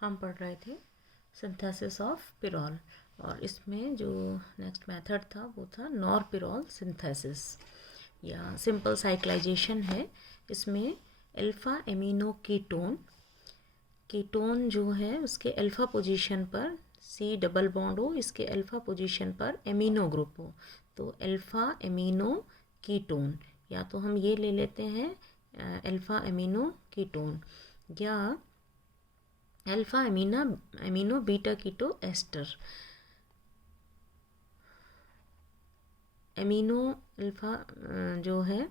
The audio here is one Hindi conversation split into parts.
हम पढ़ रहे थे सिंथेसिस ऑफ पिरोल, और इसमें जो नेक्स्ट मेथड था वो था नॉरपिरोल सिंथेसिस या सिंपल साइक्लाइजेशन है। इसमें अल्फ़ा एमिनो कीटोन जो है उसके अल्फ़ा पोजीशन पर सी डबल बॉन्ड हो, इसके अल्फ़ा पोजीशन पर एमिनो ग्रुप हो, तो अल्फ़ा एमिनो कीटोन, या तो हम ये ले लेते हैं अल्फ़ा एमिनो कीटोन या alpha amino beta keto ester. Amino alpha जो है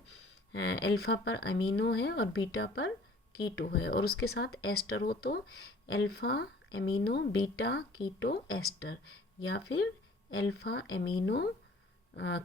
अल्फ़ा पर अमीनो है और बीटा पर कीटो है, और उसके साथ एस्टर हो तो alpha amino beta keto ester या फिर अल्फ़ा एमिनो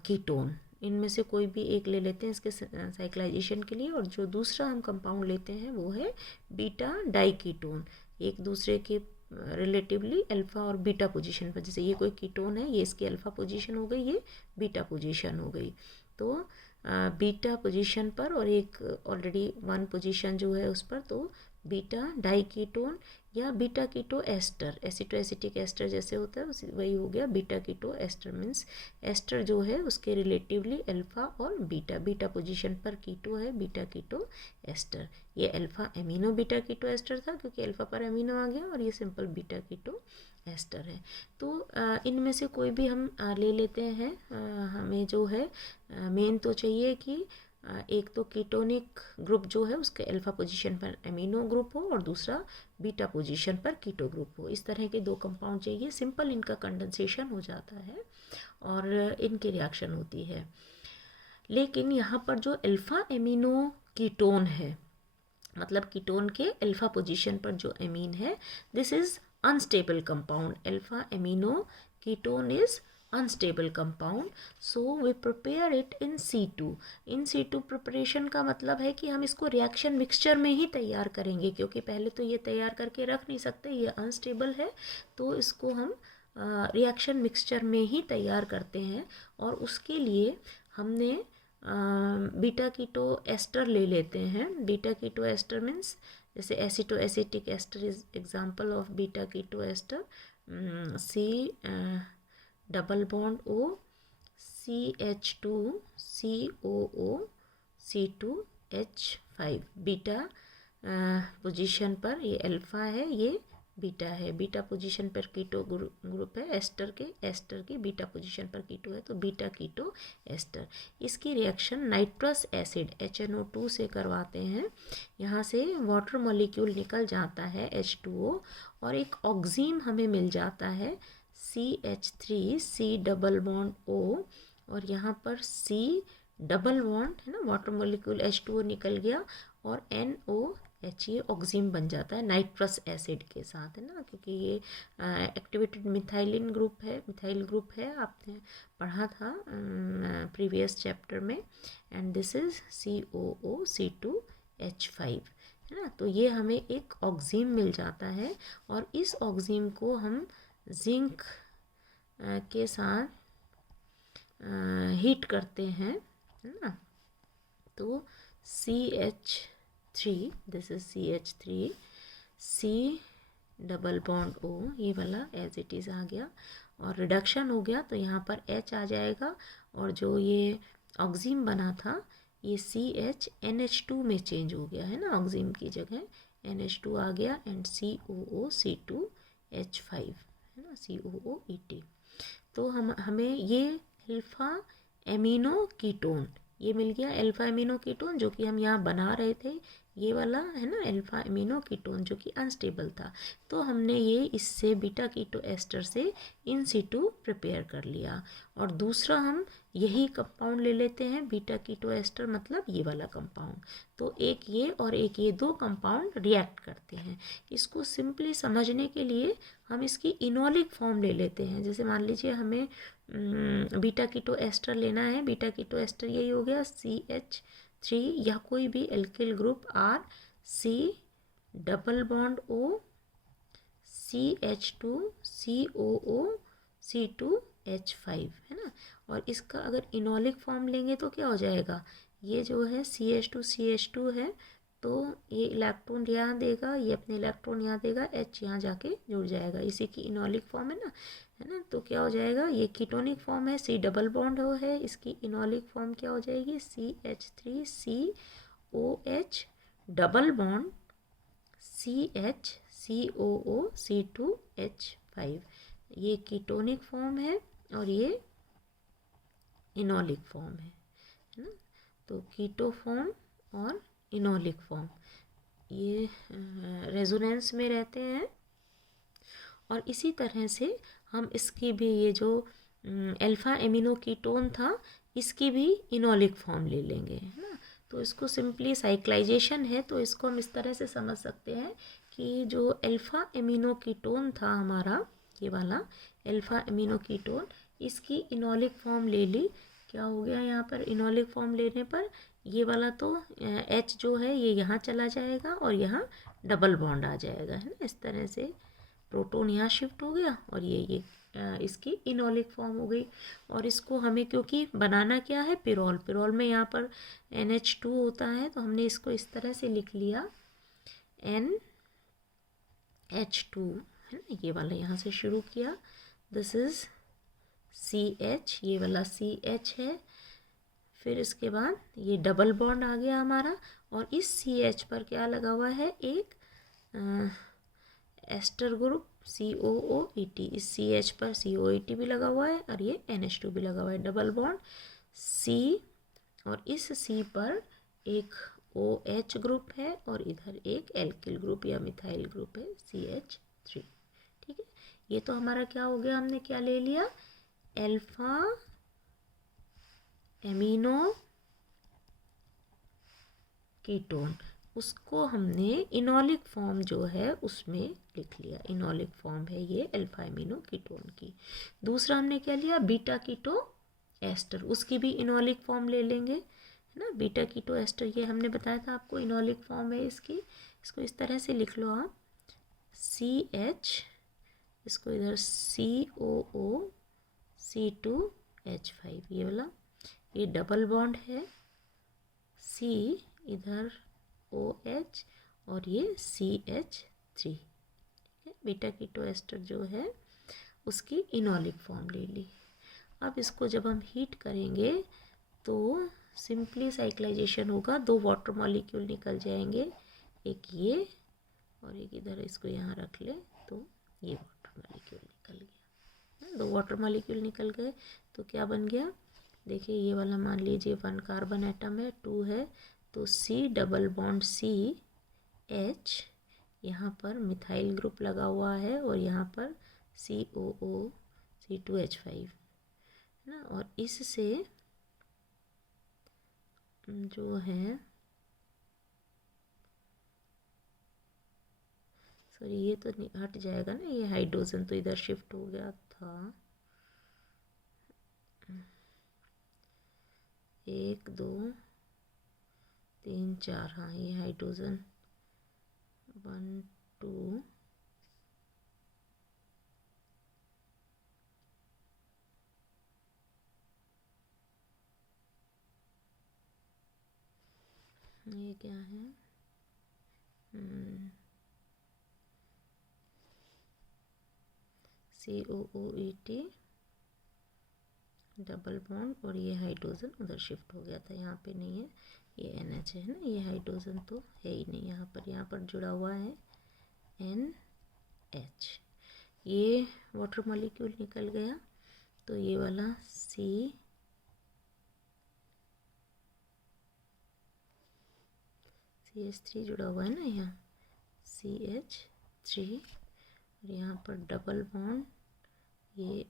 कीटोन। इनमें से कोई भी एक ले लेते हैं इसके साइक्लाइजेशन के लिए, और जो दूसरा हम कंपाउंड लेते हैं वो है बीटा डाइकीटोन। एक दूसरे के रिलेटिवली अल्फ़ा और बीटा पोजीशन पर, जैसे ये कोई कीटोन है, ये इसकी अल्फ़ा पोजीशन हो गई, ये बीटा पोजीशन हो गई, तो बीटा पोजीशन पर और एक ऑलरेडी वन पोजीशन जो है उस पर, तो बीटा डाइकीटोन या beta keto ester, aceto acetic ester जैसे होता है वही हो गया beta keto ester. Means ester जो है उसके रिलेटिवली अल्फ़ा और बीटा पोजीशन पर कीटो है, बीटा कीटो एस्टर। ये alpha amino beta keto ester था क्योंकि अल्फ़ा पर एमिनो आ गया, और ये सिंपल बीटा कीटो एस्टर है। तो इनमें से कोई भी हम ले लेते हैं। हमें जो है मेन तो चाहिए कि एक तो कीटोनिक ग्रुप जो है उसके अल्फ़ा पोजीशन पर एमिनो ग्रुप हो और दूसरा बीटा पोजीशन पर कीटो ग्रुप हो। इस तरह के दो कंपाउंड चाहिए, सिंपल इनका कंडेंसेशन हो जाता है और इनकी रिएक्शन होती है। लेकिन यहाँ पर जो अल्फ़ा एमिनो कीटोन है, मतलब कीटोन के अल्फ़ा पोजीशन पर जो एमीन है, this is unstable compound. Alpha amino ketone is unstable compound, so we prepare it in C2। In C2 preparation का मतलब है कि हम इसको रिएक्शन मिक्सचर में ही तैयार करेंगे, क्योंकि पहले तो ये तैयार करके रख नहीं सकते, ये अनस्टेबल है, तो इसको हम रिएक्शन मिक्सचर में ही तैयार करते हैं। और उसके लिए हमने बीटा कीटो एस्टर ले लेते हैं। बीटा कीटो एस्टर मीन्स जैसे aceto acetic ester is example of beta keto ester. C double bond O CH2 COO beta position पर ये अल्फ़ा है, ये बीटा है। बीटा पोजीशन पर कीटो ग्रुप है एस्टर की बीटा पोजीशन पर कीटो है, तो बीटा कीटो एस्टर। इसकी रिएक्शन नाइट्रस एसिड HNO2 से करवाते हैं। यहाँ से वाटर मॉलिक्यूल निकल जाता है H2O, और एक ऑक्सीम हमें मिल जाता है CH3 C double bond O, और यहाँ पर C डबल बॉन्ड है ना, वाटर मॉलिक्यूल H2O निकल गया और NOH, ये ऑक्सीम बन जाता है नाइट्रस एसिड के साथ, है ना, क्योंकि ये एक्टिवेटेड मिथाइलिन ग्रुप है, मिथाइल ग्रुप है, आपने पढ़ा था प्रीवियस चैप्टर में। एंड दिस इज COOC2H5, है ना। तो ये हमें एक ऑक्सीम मिल जाता है, और इस ऑक्सीम को हम जिंक के साथ हीट करते हैं, है ना। तो CH3, this is CH3 C double bond O, ये वाला एज इट इज़ आ गया, और रिडक्शन हो गया तो यहाँ पर H आ जाएगा, और जो ये ऑक्सीम बना था ये CH NH2 में चेंज हो गया, है ना, ऑक्सीम की जगह NH2 आ गया, एंड COOC2H5, है ना, COOET। तो हमें ये अल्फ़ा एमिनो कीटोन ये मिल गया, अल्फ़ा एमिनो कीटोन जो कि हम यहाँ बना रहे थे, ये वाला है ना अल्फ़ा एमिनो कीटोन जो कि अनस्टेबल था। तो हमने ये इससे बीटा कीटो एस्टर से इन C2 प्रिपेयर कर लिया, और दूसरा हम यही कंपाउंड ले लेते हैं बीटा कीटो एस्टर, मतलब ये वाला कंपाउंड। तो एक ये और एक ये दो कंपाउंड रिएक्ट करते हैं। इसको सिंपली समझने के लिए हम इसकी इनोलिक फॉर्म ले लेते हैं। जैसे मान लीजिए हमें बीटा कीटो एस्टर लेना है, बीटा कीटो एस्टर यही हो गया CH3 या कोई भी alkyl group R C double bond O CH2 COOC2H5, है ना। और इसका अगर इनोलिक फॉर्म लेंगे तो क्या हो जाएगा, ये जो है CH2 है तो ये इलेक्ट्रॉन यहाँ देगा, ये अपने इलेक्ट्रॉन यहाँ देगा, H यहाँ जाके जुड़ जाएगा, इसी की इनॉलिक फॉर्म है ना। तो क्या हो जाएगा, ये कीटोनिक फॉर्म है, C डबल बॉन्ड हो है, इसकी इनॉलिक फॉर्म क्या हो जाएगी, CH3COH double bond CH COO C2H5। ये कीटोनिक फॉर्म है और ये इनॉलिक फॉर्म है ना। तो कीटो फॉर्म और इनॉलिक फॉर्म ये रेजोनेंस में रहते हैं। और इसी तरह से हम इसकी भी, ये जो अल्फा एमिनो कीटोन था, इसकी भी इनॉलिक फॉर्म ले लेंगे, है ना। तो इसको सिंपली साइक्लाइजेशन है, तो इसको हम इस तरह से समझ सकते हैं कि जो अल्फा एमिनो कीटोन था हमारा, ये वाला अल्फा एमिनो कीटोन, इसकी इनॉलिक फॉर्म ले ली। क्या हो गया यहाँ पर, इनॉलिक फॉर्म लेने पर ये वाला तो H जो है ये यहाँ चला जाएगा और यहाँ डबल बॉन्ड आ जाएगा, है ना। इस तरह से प्रोटॉन यहाँ शिफ्ट हो गया और ये इसकी इनॉलिक फॉर्म हो गई। और इसको हमें क्योंकि बनाना क्या है, पिरोल, पिरोल में यहाँ पर NH2 होता है, तो हमने इसको इस तरह से लिख लिया NH2, है ना। ये वाला यहाँ से शुरू किया, दिस इज़ CH, ये वाला CH है। फिर इसके बाद ये डबल बॉन्ड आ गया हमारा, और इस CH पर क्या लगा हुआ है, एक एस्टर ग्रुप COOET, इस CH पर COET भी लगा हुआ है और ये NH2 भी लगा हुआ है, डबल बॉन्ड C, और इस C पर एक OH ग्रुप है और इधर एक एल्किल ग्रुप या मिथाइल ग्रुप है CH3। ठीक है, ये तो हमारा क्या हो गया, हमने क्या ले लिया, अल्फा एमिनो कीटोन, उसको हमने इनॉलिक फॉर्म जो है उसमें लिख लिया, इनॉलिक फॉर्म है ये अल्फा एमिनो कीटोन की। दूसरा हमने क्या लिया, बीटा कीटो एस्टर, उसकी भी इनॉलिक फॉर्म ले लेंगे, है ना। बीटा कीटो एस्टर ये हमने बताया था आपको, इनॉलिक फॉर्म है इसकी। इसको इस तरह से लिख लो आप, CH, इसको इधर COO C2H5, ये वाला, ये डबल बॉन्ड है, C इधर OH और ये CH3। ठीक है, बीटा कीटो एस्टर जो है उसकी इनॉलिक फॉर्म ले ली। अब इसको जब हम हीट करेंगे तो सिंपली साइक्लाइजेशन होगा, दो वाटर मॉलिक्यूल निकल जाएंगे, एक ये और एक इधर, इसको यहाँ रख ले तो ये वाटर मॉलिक्यूल निकल गया, दो वाटर मॉलिक्यूल निकल गए। तो क्या बन गया, देखिए ये वाला मान लीजिए 1 कार्बन एटम है, 2 है, तो C डबल बॉन्ड CH, यहाँ पर मिथाइल ग्रुप लगा हुआ है और यहाँ पर COO C2H5, है ना। और इससे जो है, सॉरी ये तो हट जाएगा ना, ये हाइड्रोजन तो इधर शिफ्ट हो गया था, 1 2 3 4, हाँ ये हाइड्रोजन 1 2 ये क्या है, COOET डबल बॉन्ड, और ये हाइड्रोजन उधर शिफ्ट हो गया था, यहाँ पे नहीं है, ये NH है ना, ये हाइड्रोजन तो है ही नहीं यहाँ पर जुड़ा हुआ है NH। ये वाटर मॉलिक्यूल निकल गया, तो ये वाला CH3 जुड़ा हुआ है ना यहाँ, CH3, और यहाँ पर डबल बॉन्ड, ये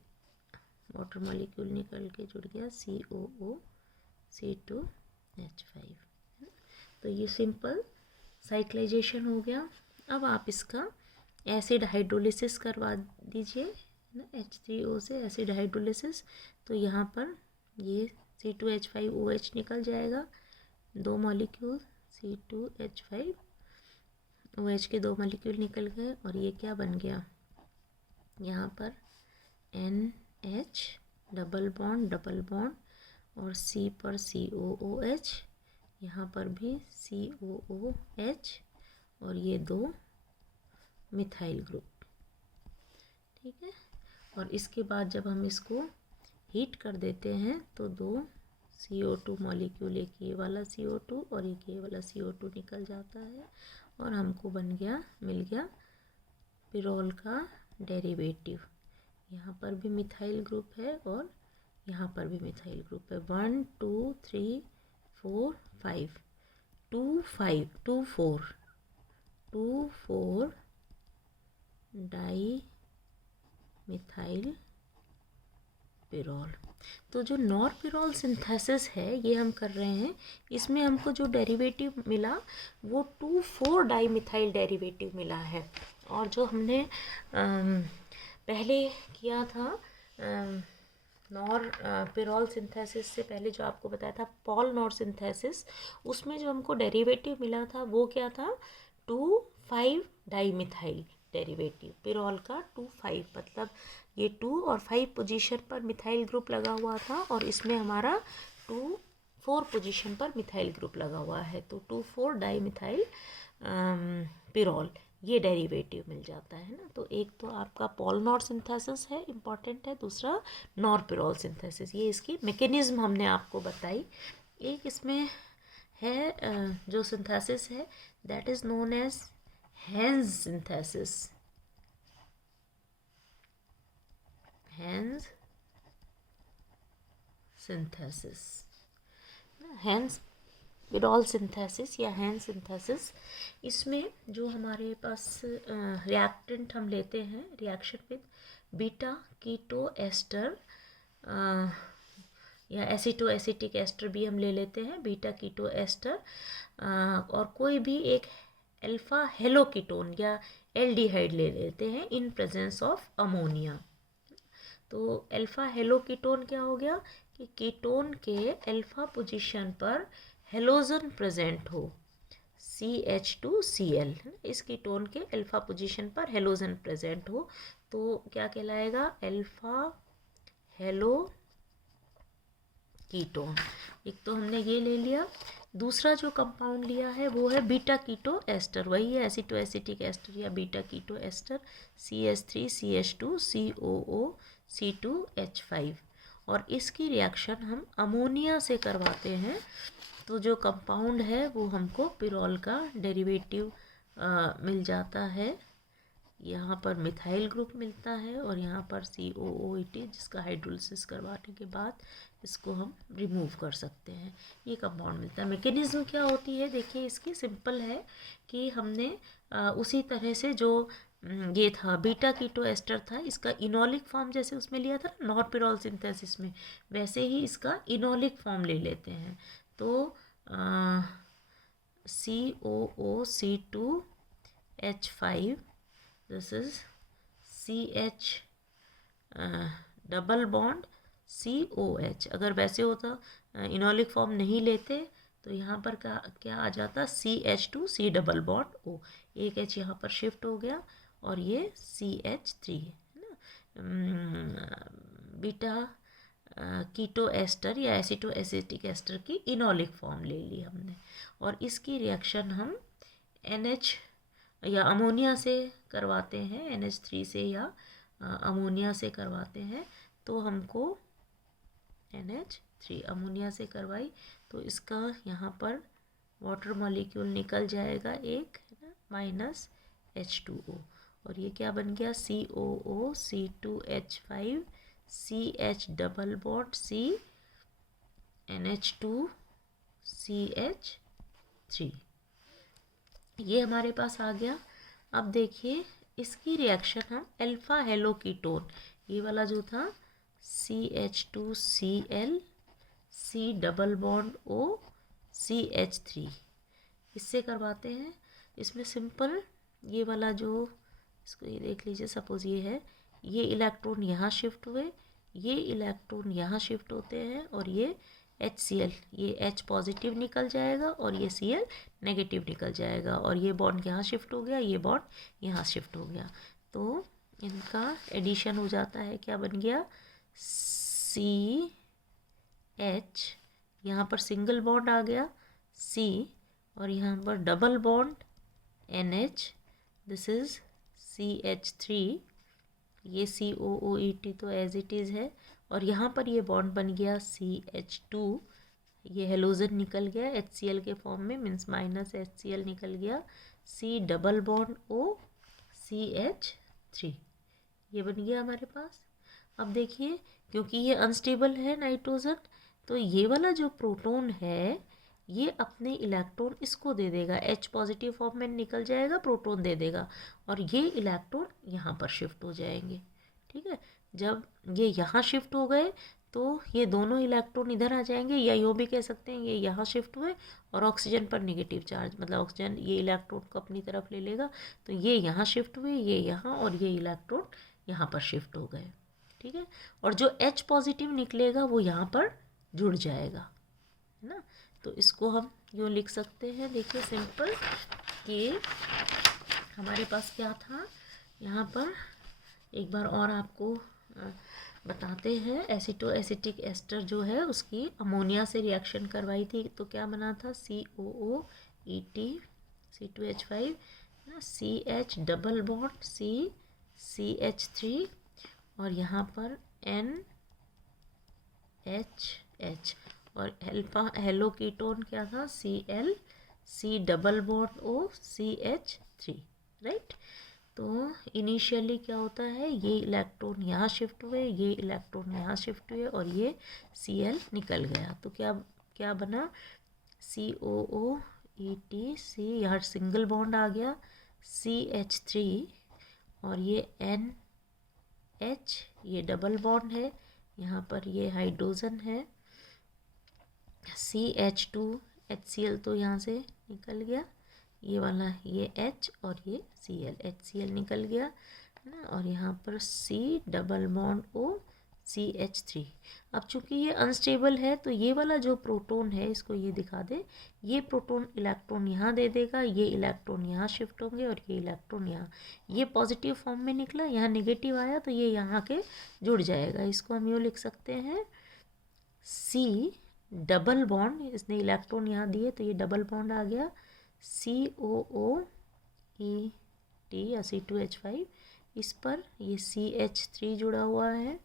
वाटर मॉलिक्यूल निकल के जुड़ गया COO C2H5। तो ये सिंपल साइक्लाइजेशन हो गया। अब आप इसका एसिड हाइड्रोलिसिस करवा दीजिए ना, H3O से एसिड हाइड्रोलिसिस, तो यहाँ पर ये C2H5OH निकल जाएगा, दो मॉलिक्यूल C2H5OH के दो मॉलिक्यूल निकल गए, और ये क्या बन गया, यहाँ पर NH डबल बॉन्ड और C पर COOH, यहाँ पर भी COOH और ये 2 मिथाइल ग्रुप, ठीक है। और इसके बाद जब हम इसको हीट कर देते हैं तो 2 CO2 मॉलिक्यूल, एक ये वाला CO2 और एक ये वाला CO2 निकल जाता है और हमको मिल गया पिरोल का डेरिवेटिव। यहाँ पर भी मिथाइल ग्रुप है और यहाँ पर भी मिथाइल ग्रुप है। 1 2 3 4 5 2 4 डाई मिथाइल पिरोल। तो जो नॉरपिरोल सिंथेसिस है ये हम कर रहे हैं, इसमें हमको जो डेरिवेटिव मिला वो 2,4 डाईमिथाइल डेरिवेटिव मिला है। और जो हमने पहले किया था नॉरपिरोल सिंथेसिस से पहले जो आपको बताया था पॉल नॉर सिंथेसिस, उसमें जो हमको डेरिवेटिव मिला था वो क्या था, 2,5 डाईमिथाइल डेरिवेटिव पिरोल का। 2,5 मतलब ये 2 और 5 पोजीशन पर मिथाइल ग्रुप लगा हुआ था और इसमें हमारा 4 पोजीशन पर मिथाइल ग्रुप लगा हुआ है। तो 2,4 डाईमिथाइल पिरोल ये डेरिवेटिव मिल जाता है ना। तो एक तो आपका पॉल नॉर सिंथेसिस है, इम्पॉर्टेंट है, दूसरा नॉरपिरोल सिंथेसिस, ये इसकी मैकेनिज्म हमने आपको बताई। एक इसमें है जो सिंथेसिस है that is known as Hantzsch synthesis. Hantzsch synthesis, Hantzsch pyrrole synthesis या हेंज सिंथेसिस, इसमें जो हमारे पास रिएक्टेंट हम लेते हैं, reaction with beta keto ester या एसिटो एसिटिक एस्टर भी हम ले लेते हैं, बीटा कीटो एस्टर, और कोई भी एक अल्फा हेलोकीटोन या एल्डिहाइड ले लेते हैं इन प्रेजेंस ऑफ अमोनिया। तो अल्फा हेलोकीटोन क्या हो गया कि कीटोन के अल्फा पोजीशन पर हेलोजन प्रेजेंट हो, CH2Cl, इस कीटोन के अल्फा पोजीशन पर हेलोजन प्रेजेंट हो तो क्या कहलाएगा, अल्फा हेलो कीटोन। एक तो हमने ये ले लिया। दूसरा जो कंपाउंड लिया है वो है बीटा कीटो एस्टर, वही है एसिटो एसिटिक एस्टर या beta keto ester, CH3CH2 COO C2H5, और इसकी रिएक्शन हम अमोनिया से करवाते हैं। तो जो कंपाउंड है वो हमको पिरोल का डेरिवेटिव मिल जाता है। यहाँ पर मिथाइल ग्रुप मिलता है और यहाँ पर COOH, जिसका हाइड्रोलिसिस करवाने के बाद इसको हम रिमूव कर सकते हैं, ये कंपाउंड मिलता है। मैकेनिज्म क्या होती है देखिए इसकी, सिंपल है कि हमने उसी तरह से जो ये था बीटा कीटो एस्टर था, इसका इनोलिक फॉर्म जैसे उसमें लिया था नॉरपिरोल सिंथेसिस में, वैसे ही इसका इनोलिक फॉर्म ले लेते हैं। तो COOC2H5, this is CH double bond COH। अगर वैसे होता इनोलिक फॉर्म नहीं लेते तो यहाँ पर क्या आ जाता, CH2C डबल बॉन्ड O, एक H यहाँ पर शिफ्ट हो गया और ये CH3 है ना। बीटा कीटो एस्टर या एसिटो एसिटिक एस्टर की इनोलिक फॉर्म ले ली हमने, और इसकी रिएक्शन हम NH या अमोनिया से करवाते हैं, NH3 से या अमोनिया से करवाते हैं। तो हमको NH3 अमोनिया से करवाई तो इसका यहाँ पर वाटर मॉलिक्यूल निकल जाएगा एक, है ना, माइनस H2O, और ये क्या बन गया, COOC2H5 CH double bond C NH2CH3, ये हमारे पास आ गया। अब देखिए इसकी रिएक्शन हम अल्फा हेलोकीटोन, ये वाला जो था CH2Cl C double bond O CH3, इससे करवाते हैं। इसमें सिंपल ये वाला जो, इसको ये देख लीजिए, सपोज ये है, ये इलेक्ट्रॉन यहाँ शिफ्ट हुए, ये इलेक्ट्रॉन यहाँ शिफ्ट होते हैं और ये HCl, ये H पॉजिटिव निकल जाएगा और ये Cl नेगेटिव निकल जाएगा, और ये बॉन्ड यहाँ शिफ्ट हो गया, ये बॉन्ड यहाँ शिफ्ट हो गया, तो इनका एडिशन हो जाता है, क्या बन गया, CH, यहाँ पर सिंगल बॉन्ड आ गया C, और यहाँ पर double bond NH, this is CH3, ये COOET तो एज इट इज़ है, और यहाँ पर ये बॉन्ड बन गया CH2, ये हेलोजन निकल गया HCl के फॉर्म में, मीन्स माइनस HCl निकल गया, C double bond O CH3, ये बन गया हमारे पास। अब देखिए, क्योंकि ये अनस्टेबल है नाइट्रोजन, तो ये वाला जो प्रोटॉन है ये अपने इलेक्ट्रॉन इसको दे देगा, H पॉजिटिव फॉर्म में निकल जाएगा, प्रोटॉन दे देगा, और ये इलेक्ट्रॉन यहाँ पर शिफ्ट हो जाएंगे। ठीक है, जब ये यहाँ शिफ्ट हो गए तो ये दोनों इलेक्ट्रॉन इधर आ जाएंगे, या यूँ भी कह सकते हैं ये यहाँ शिफ्ट हुए और ऑक्सीजन पर नेगेटिव चार्ज, मतलब ऑक्सीजन ये इलेक्ट्रॉन को अपनी तरफ ले लेगा, तो ये यहाँ शिफ्ट हुए, ये यहाँ, और ये इलेक्ट्रॉन यहाँ पर शिफ्ट हो गए। ठीक है, और जो H पॉजिटिव निकलेगा वो यहाँ पर जुड़ जाएगा, है ना। तो इसको हम यूँ लिख सकते हैं, देखिए सिंपल, कि हमारे पास क्या था यहाँ पर, एक बार और आपको बताते हैं। एसिटो एसिटिक एस्टर जो है उसकी अमोनिया से रिएक्शन करवाई थी, तो क्या बना था, COOET C2H5, CH double bond CH3, और यहाँ पर NHH, और अल्फा हेलो कीटोन क्या था, Cl, C double bond O CH3, right. तो इनिशियली क्या होता है, ये इलेक्ट्रॉन यहाँ शिफ्ट हुए, ये इलेक्ट्रॉन यहाँ शिफ्ट हुए, और ये Cl निकल गया, तो क्या क्या बना, COOET, C यहाँ सिंगल बॉन्ड आ गया, CH3, और ये NH, ये डबल बॉन्ड है, यहाँ पर ये हाइड्रोजन है, CH2, HCl तो यहाँ से निकल गया, ये वाला ये H, और ये Cl, HCl निकल गया, है ना, और यहाँ पर C double bond O CH3। अब चूंकि ये अनस्टेबल है तो ये वाला जो प्रोटॉन है, इसको ये दिखा दे, ये प्रोटॉन इलेक्ट्रॉन यहाँ दे देगा, ये इलेक्ट्रॉन यहाँ शिफ्ट होंगे, और ये इलेक्ट्रॉन यहाँ, ये पॉजिटिव फॉर्म में निकला, यहाँ नेगेटिव आया, तो ये यहाँ के जुड़ जाएगा। इसको हम यूँ लिख सकते हैं, C डबल बॉन्ड, इसने इलेक्ट्रॉन यहाँ दिए तो ये डबल बॉन्ड आ गया, COOET या C2H5, इस पर ये CH3 जुड़ा हुआ है,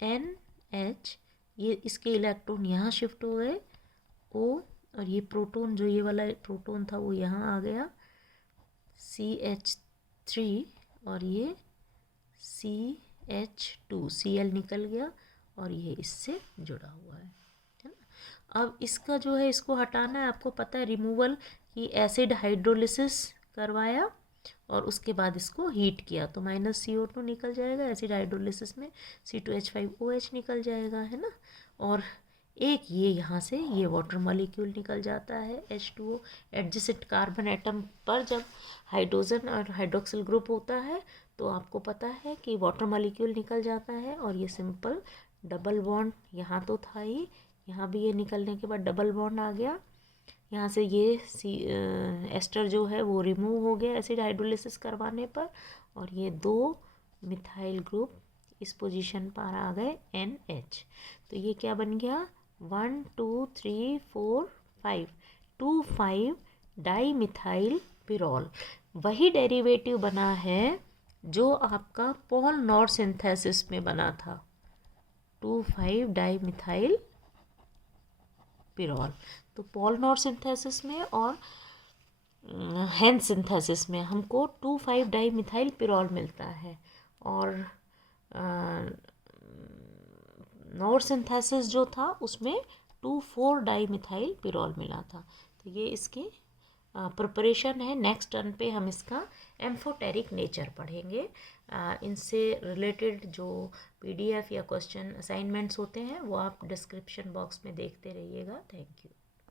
NH, ये इसके इलेक्ट्रॉन यहाँ शिफ्ट हो गए, O, और ये प्रोटॉन जो ये वाला प्रोटॉन था वो यहाँ आ गया, CH3, और ये CH2, Cl निकल गया, और ये इससे जुड़ा हुआ है ना। अब इसका जो है, इसको हटाना है, आपको पता है रिमूवल की, एसिड हाइड्रोलिसिस करवाया और उसके बाद इसको हीट किया, तो -CO2 निकल जाएगा, एसिड हाइड्रोलिसिस में C2H5OH निकल जाएगा, है ना। और एक ये यहाँ से ये वाटर मॉलिक्यूल निकल जाता है, H2O, एडजेसेंट कार्बन एटम पर जब हाइड्रोजन और हाइड्रोक्सिल ग्रुप होता है तो आपको पता है कि वाटर मॉलिक्यूल निकल जाता है, और ये सिंपल डबल बॉन्ड यहाँ तो था ही, यहाँ भी ये निकलने के बाद डबल बॉन्ड आ गया, यहाँ से ये एस्टर जो है वो रिमूव हो गया एसिड हाइड्रोलिसिस करवाने पर, और ये 2 मिथाइल ग्रुप इस पोजीशन पर आ गए NH, तो ये क्या बन गया, 1 2 3 4 5 2,5 डाई मिथाइल पिरोल। वही डेरिवेटिव बना है जो आपका पॉल नॉर सिंथेसिस में बना था, 2,5 डाई मिथाइल पिरोल। तो पॉल नॉर सिंथेसिस में और हेन सिंथेसिस में हमको 2,5 डाई मिथाइल पिरोल मिलता है, और नॉर सिंथेसिस जो था उसमें 2,4 डाई मिथाइल पिरोल मिला था। तो ये इसकी प्रिपरेशन है। नेक्स्ट टर्न पे हम इसका एम्फोटेरिक नेचर पढ़ेंगे। इनसे रिलेटेड जो PDF या क्वेश्चन असाइनमेंट्स होते हैं वो आप डिस्क्रिप्शन बॉक्स में देखते रहिएगा। Thank you.